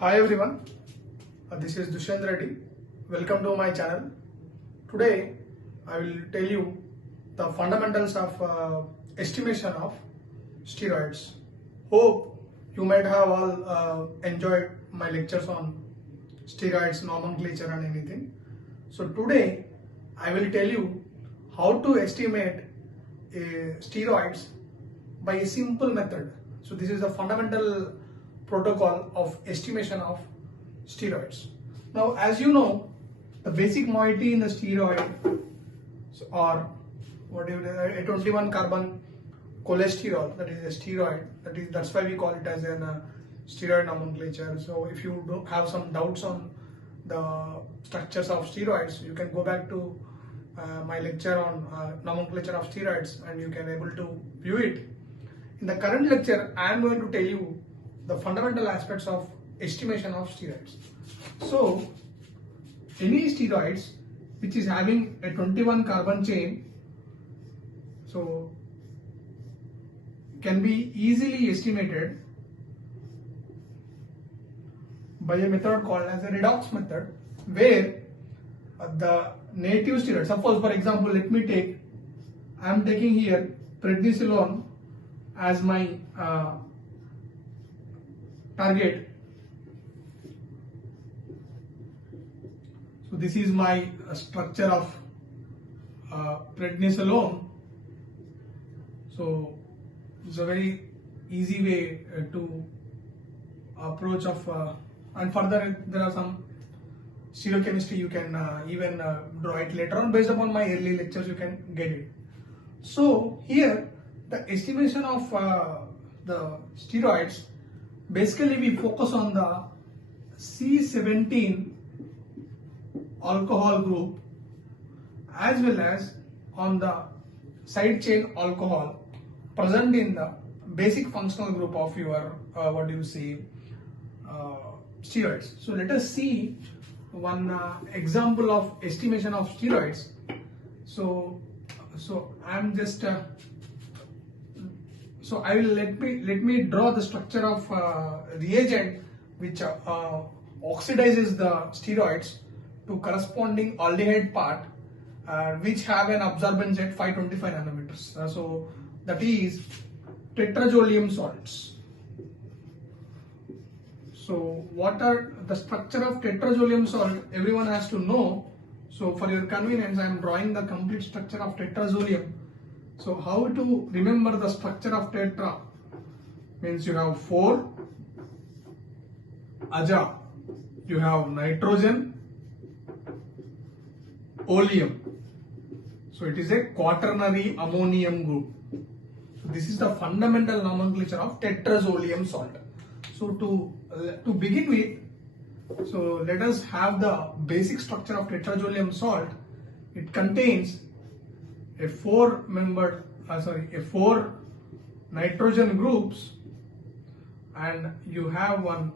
Hi everyone, this is Dushyant Reddy. Welcome to my channel. Today I will tell you the fundamentals of estimation of steroids. Hope you might have all enjoyed my lectures on steroids, nomenclature and anything. So today I will tell you how to estimate steroids by a simple method. So this is a fundamental protocol of estimation of steroids. Now, as you know, the basic moiety in the steroid are a 21 carbon cholesterol, that is a steroid. That's why we call it as a steroid nomenclature. So if you do have some doubts on the structures of steroids, you can go back to my lecture on nomenclature of steroids and you can able to view it. In the current lecture, I am going to tell you the fundamental aspects of estimation of steroids. So, any steroids which is having a 21 carbon chain, so can be easily estimated by a method called as a redox method, where the native steroid, suppose for example, I am taking here prednisolone as my target. So this is my structure of prednisolone. So it's a very easy way to approach of and further there are some stereochemistry you can even draw it later on. Based upon my early lectures you can get it. So here the estimation of the steroids, basically we focus on the C17 alcohol group as well as on the side chain alcohol present in the basic functional group of your steroids. So let us see one example of estimation of steroids. So I'm just so I will let me draw the structure of reagent which oxidizes the steroids to corresponding aldehyde part which have an absorbance at 525 nanometers. So that is tetrazolium salts. So what are the structure of tetrazolium salt? Everyone has to know. So for your convenience, I am drawing the complete structure of tetrazolium. So how to remember the structure of tetra? Means you have 4 aja, you have nitrogen, oleum. So it is a quaternary ammonium group. So this is the fundamental nomenclature of tetrazolium salt. So to begin with, so let us have the basic structure of tetrazolium salt. It contains a 4 nitrogen groups, and you have one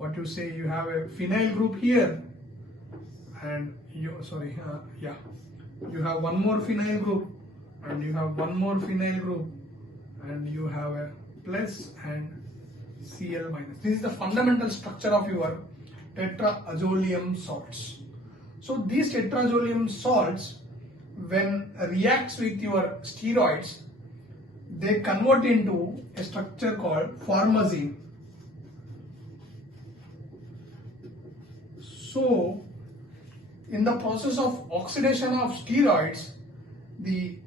you have a phenyl group here, and you have one more phenyl group, and you have one more phenyl group, and you have a plus and Cl minus. This is the fundamental structure of your tetrazolium salts. So these tetrazolium salts, when reacts with your steroids, they convert into a structure called formazine. So in the process of oxidation of steroids, the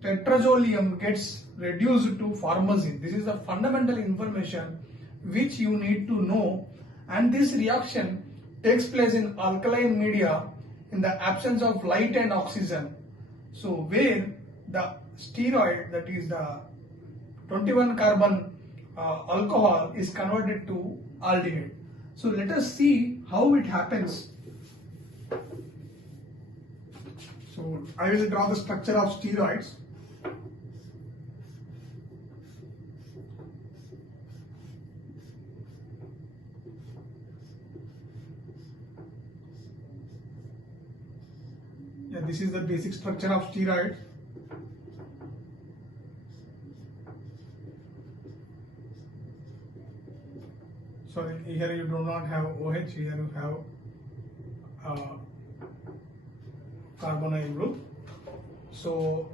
tetrazolium gets reduced to formazine. This is the fundamental information which you need to know, and this reaction takes place in alkaline media in the absence of light and oxygen. So where the steroid, that is the 21 carbon alcohol, is converted to aldehyde. So let us see how it happens. So I will draw the structure of steroids. Yeah, this is the basic structure of steroid. So here you do not have OH, here you have carbonyl group. So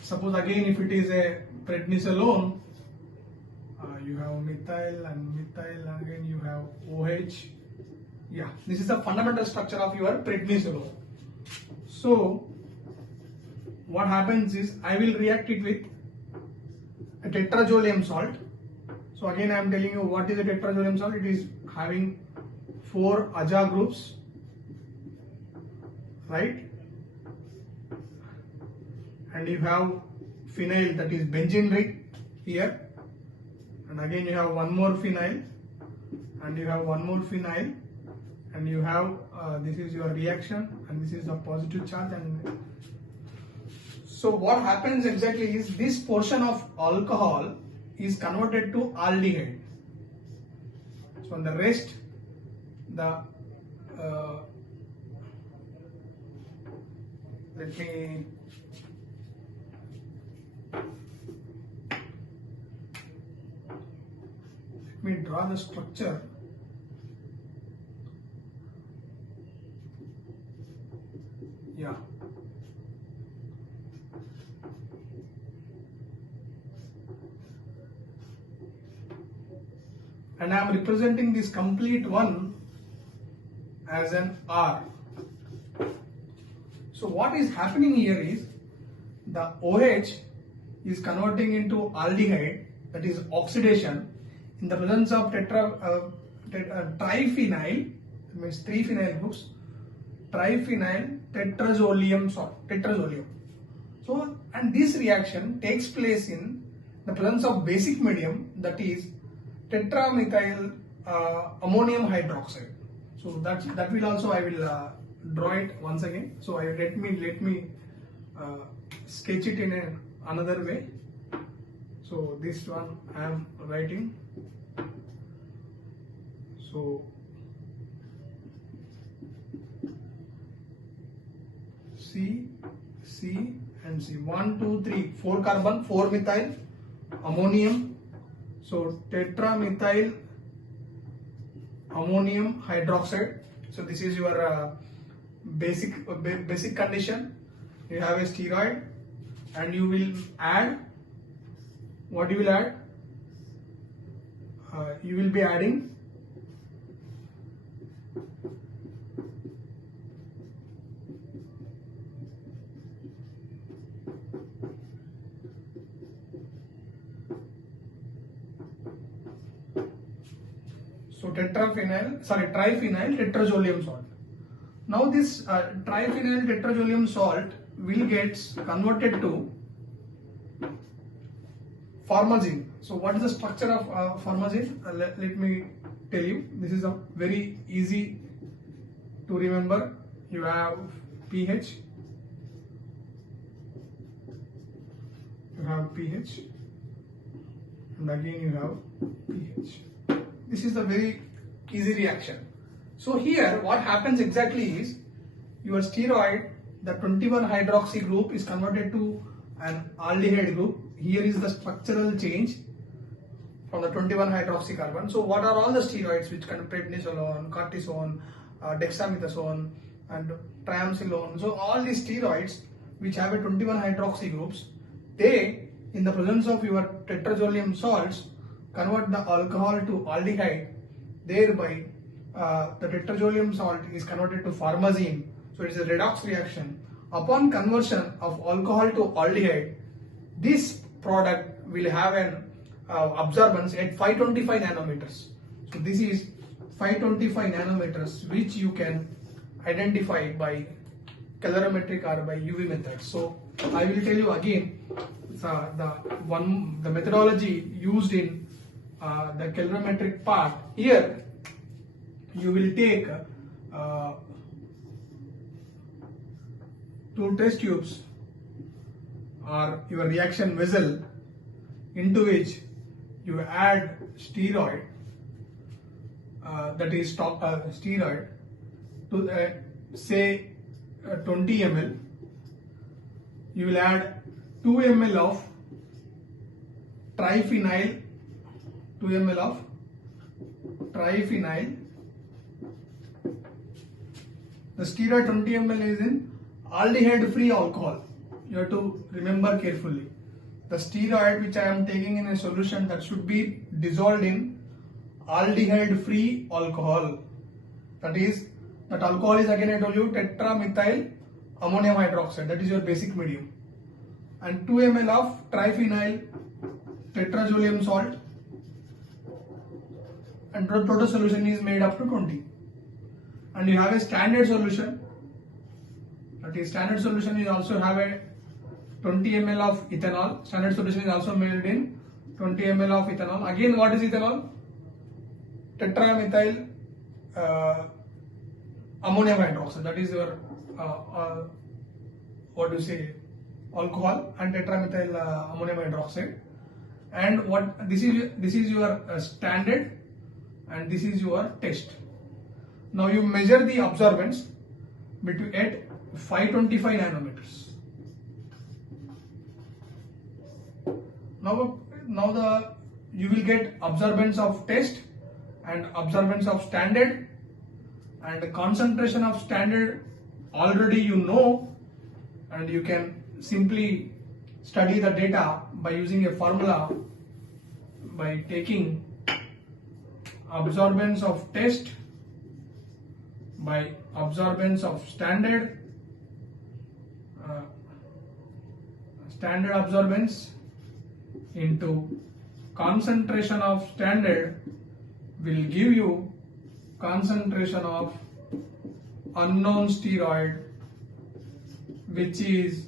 suppose again if it is a prednisolone, you have methyl and again you have OH. Yeah, this is the fundamental structure of your prednisolone. So what happens is I will react it with a tetrazolium salt. So again I am telling you what is a tetrazolium salt. It is having 4 aja groups, right? And you have phenyl, that is benzene ring here, and again you have one more phenyl, and you have one more phenyl, and you have this is your reaction, and this is the positive charge. And so what happens exactly is this portion of alcohol is converted to aldehyde. So on the rest, the let me draw the structure. Yeah. And I am representing this complete one as an R. So what is happening here is the OH is converting into aldehyde, that is oxidation, in the presence of triphenyl, that means 3 phenyl groups, triphenyl tetrazolium salt, tetrazolium. So, and this reaction takes place in the presence of basic medium, that is tetramethyl ammonium hydroxide. So that will also I will draw it once again. So let me sketch it in another way. So this one I am writing. So C and C, 1 2 3 4 carbon, 4 methyl ammonium. So tetramethyl ammonium hydroxide. So this is your basic condition. You have a steroid, and you will add, what you will add? You will be adding triphenyl tetrazolium salt. Now this triphenyl tetrazolium salt will get converted to formazine. So what is the structure of formazine? Let me tell you. This is a very easy to remember. You have pH, and again you have pH. This is a very easy reaction. So here what happens exactly is your steroid, the 21 hydroxy group is converted to an aldehyde group. Here is the structural change from the 21 hydroxy carbon. So what are all the steroids which contain prednisolone, cortisone, dexamethasone and triamcinolone? So all these steroids which have a 21 hydroxy groups, they in the presence of your tetrazolium salts convert the alcohol to aldehyde, thereby the tetrazolium salt is converted to formazine. So it is a redox reaction. Upon conversion of alcohol to aldehyde, this product will have an absorbance at 525 nanometers. So this is 525 nanometers, which you can identify by calorimetric or by UV methods. So I will tell you again the methodology used in the calorimetric part. Here you will take 2 test tubes or your reaction vessel, into which you add steroid, that is steroid, to say 20 ml. You will add 2 ml of triphenyl, 2 ml of triphenyl. The steroid 20 ml is in aldehyde free alcohol. You have to remember carefully. The steroid which I am taking in a solution, that should be dissolved in aldehyde free alcohol. That alcohol is, again I told you, tetramethyl ammonium hydroxide. That is your basic medium. And 2 ml of triphenyl tetrazoleum salt, and total solution is made up to 20. And you have a standard solution. That is, standard solution is also have a 20 ml of ethanol. Standard solution is also made in 20 ml of ethanol. Again, what is ethanol? Tetramethyl ammonium hydroxide. That is your alcohol and tetramethyl ammonium hydroxide. And what this is your standard, and this is your test. Now you measure the absorbance between at 525 nanometers. Now you will get absorbance of test and absorbance of standard, and the concentration of standard already you know, and you can simply study the data by using a formula, by taking absorbance of test by absorbance of standard absorbance into concentration of standard will give you concentration of unknown steroid, which is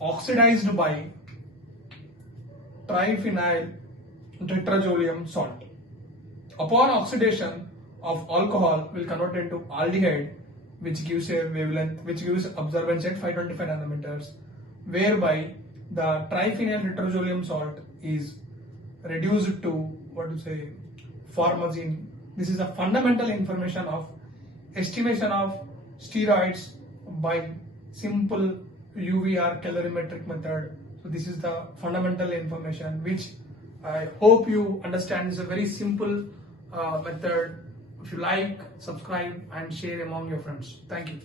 oxidized by triphenyl tetrazoleum salt. Upon oxidation of alcohol will convert into aldehyde, which gives a wavelength, which gives absorbance at 525 nanometers, whereby the triphenyl tetrazoleum salt is reduced to formazine. This is the fundamental information of estimation of steroids by simple UVR calorimetric method. So this is the fundamental information which I hope you understand. It's a very simple method. If you like, subscribe and share among your friends. Thank you.